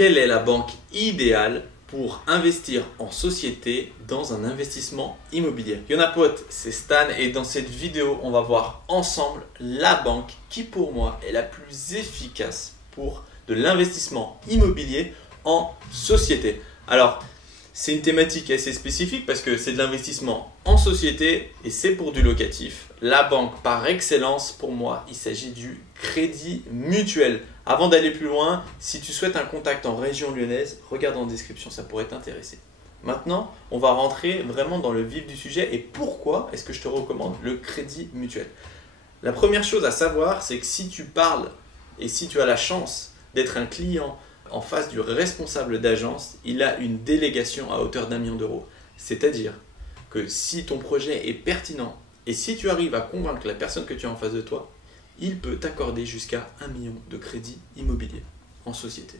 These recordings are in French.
Quelle est la banque idéale pour investir en société dans un investissement immobilier? Yonapote, c'est Stan et dans cette vidéo, on va voir ensemble la banque qui pour moi est la plus efficace pour de l'investissement immobilier en société. Alors, c'est une thématique assez spécifique parce que c'est de l'investissement en société et c'est pour du locatif. La banque par excellence, pour moi, il s'agit du Crédit Mutuel. Avant d'aller plus loin, si tu souhaites un contact en région lyonnaise, regarde en description, ça pourrait t'intéresser. Maintenant, on va rentrer vraiment dans le vif du sujet et pourquoi est-ce que je te recommande le Crédit Mutuel. La première chose à savoir, c'est que si tu parles et si tu as la chance d'être un client en face du responsable d'agence, il a une délégation à hauteur d'1 million d'euros. C'est-à-dire que si ton projet est pertinent et si tu arrives à convaincre la personne que tu as en face de toi, il peut t'accorder jusqu'à 1 million de crédits immobiliers en société.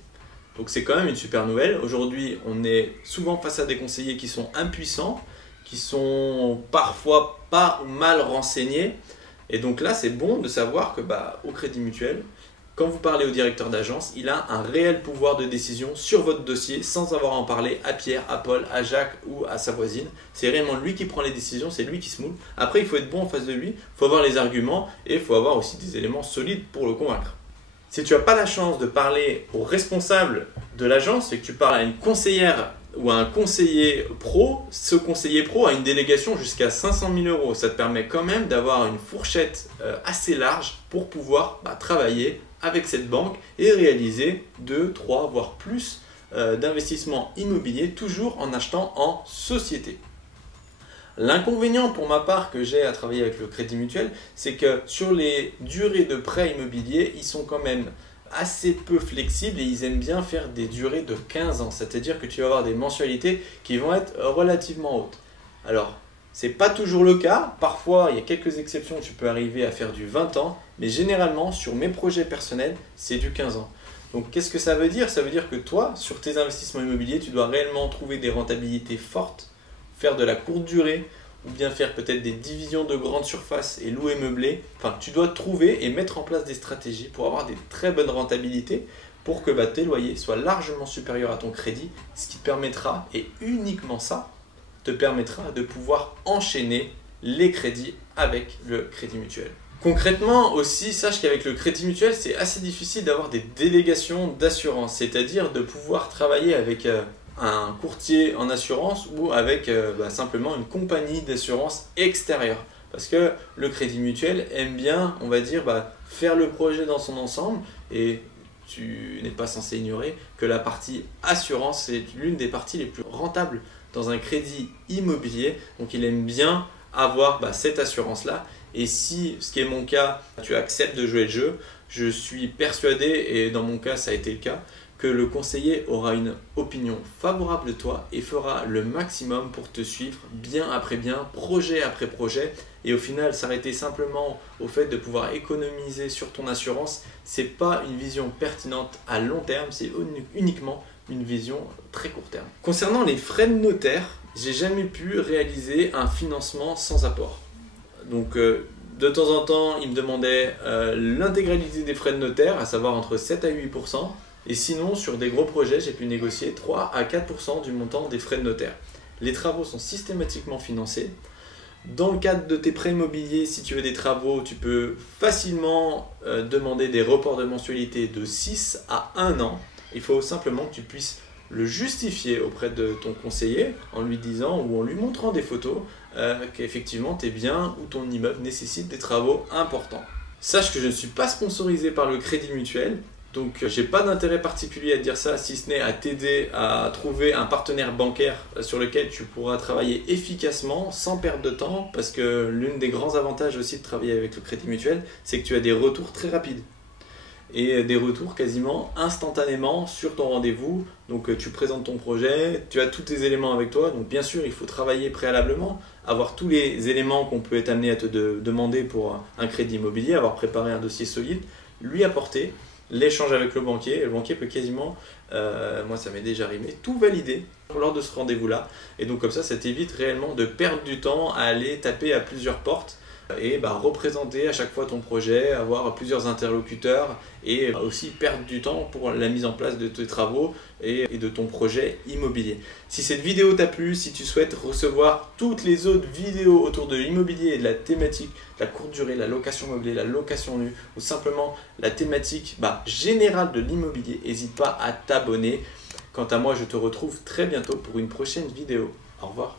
Donc c'est quand même une super nouvelle. Aujourd'hui, on est souvent face à des conseillers qui sont impuissants, qui sont parfois pas ou mal renseignés. Et donc là, c'est bon de savoir que au Crédit Mutuel, quand vous parlez au directeur d'agence, il a un réel pouvoir de décision sur votre dossier sans avoir à en parler à Pierre, à Paul, à Jacques ou à sa voisine. C'est réellement lui qui prend les décisions, c'est lui qui se moule. Après, il faut être bon en face de lui, il faut avoir les arguments et il faut avoir aussi des éléments solides pour le convaincre. Si tu n'as pas la chance de parler au responsable de l'agence et que tu parles à une conseillère ou à un conseiller pro, ce conseiller pro a une délégation jusqu'à 500 000 euros. Ça te permet quand même d'avoir une fourchette assez large pour pouvoir travailler avec cette banque et réaliser 2, 3, voire plus d'investissements immobiliers, toujours en achetant en société. L'inconvénient pour ma part que j'ai à travailler avec le Crédit Mutuel, c'est que sur les durées de prêt immobilier, ils sont quand même assez peu flexibles et ils aiment bien faire des durées de 15 ans. C'est-à-dire que tu vas avoir des mensualités qui vont être relativement hautes. Alors, ce n'est pas toujours le cas. Parfois, il y a quelques exceptions, tu peux arriver à faire du 20 ans. Mais généralement, sur mes projets personnels, c'est du 15 ans. Donc, qu'est-ce que ça veut dire? Ça veut dire que toi, sur tes investissements immobiliers, tu dois réellement trouver des rentabilités fortes, faire de la courte durée, ou bien faire peut-être des divisions de grande surface et louer meublé. Enfin, tu dois trouver et mettre en place des stratégies pour avoir des très bonnes rentabilités pour que tes loyers soient largement supérieurs à ton crédit, ce qui te permettra, et uniquement ça, te permettra de pouvoir enchaîner les crédits avec le Crédit Mutuel. Concrètement aussi, sache qu'avec le Crédit Mutuel, c'est assez difficile d'avoir des délégations d'assurance, c'est-à-dire de pouvoir travailler avec un courtier en assurance ou avec simplement une compagnie d'assurance extérieure. Parce que le Crédit Mutuel aime bien, on va dire, faire le projet dans son ensemble et tu n'es pas censé ignorer que la partie assurance, c'est l'une des parties les plus rentables dans un crédit immobilier. Donc il aime bien avoir cette assurance-là. Et si, ce qui est mon cas, tu acceptes de jouer le jeu, je suis persuadé, et dans mon cas ça a été le cas, que le conseiller aura une opinion favorable de toi et fera le maximum pour te suivre bien après bien, projet après projet. Et au final, s'arrêter simplement au fait de pouvoir économiser sur ton assurance, ce n'est pas une vision pertinente à long terme, c'est uniquement une vision très court terme. Concernant les frais de notaire, j'ai jamais pu réaliser un financement sans apport. Donc de temps en temps, il me demandait l'intégralité des frais de notaire, à savoir entre 7 à 8%. Et sinon, sur des gros projets, j'ai pu négocier 3 à 4% du montant des frais de notaire. Les travaux sont systématiquement financés. Dans le cadre de tes prêts immobiliers, si tu veux des travaux, tu peux facilement demander des reports de mensualité de 6 à 1 an. Il faut simplement que tu puisses le justifier auprès de ton conseiller en lui disant ou en lui montrant des photos qu'effectivement tes biens ou ton immeuble nécessitent des travaux importants. Sache que je ne suis pas sponsorisé par le Crédit Mutuel, donc je n'ai pas d'intérêt particulier à te dire ça, si ce n'est à t'aider à trouver un partenaire bancaire sur lequel tu pourras travailler efficacement sans perdre de temps, parce que l'un des grands avantages aussi de travailler avec le Crédit Mutuel, c'est que tu as des retours très rapides. Et des retours quasiment instantanément sur ton rendez-vous. Donc tu présentes ton projet, tu as tous tes éléments avec toi. Donc bien sûr, il faut travailler préalablement, avoir tous les éléments qu'on peut être amené à te demander pour un crédit immobilier, avoir préparé un dossier solide, lui apporter, l'échange avec le banquier. Et le banquier peut quasiment, moi ça m'est déjà arrivé, tout valider lors de ce rendez-vous-là. Et donc comme ça t'évite réellement de perdre du temps à aller taper à plusieurs portes et représenter à chaque fois ton projet, avoir plusieurs interlocuteurs et aussi perdre du temps pour la mise en place de tes travaux et de ton projet immobilier. Si cette vidéo t'a plu, si tu souhaites recevoir toutes les autres vidéos autour de l'immobilier et de la thématique, la courte durée, la location meublée, la location nue ou simplement la thématique générale de l'immobilier, n'hésite pas à t'abonner. Quant à moi, je te retrouve très bientôt pour une prochaine vidéo. Au revoir.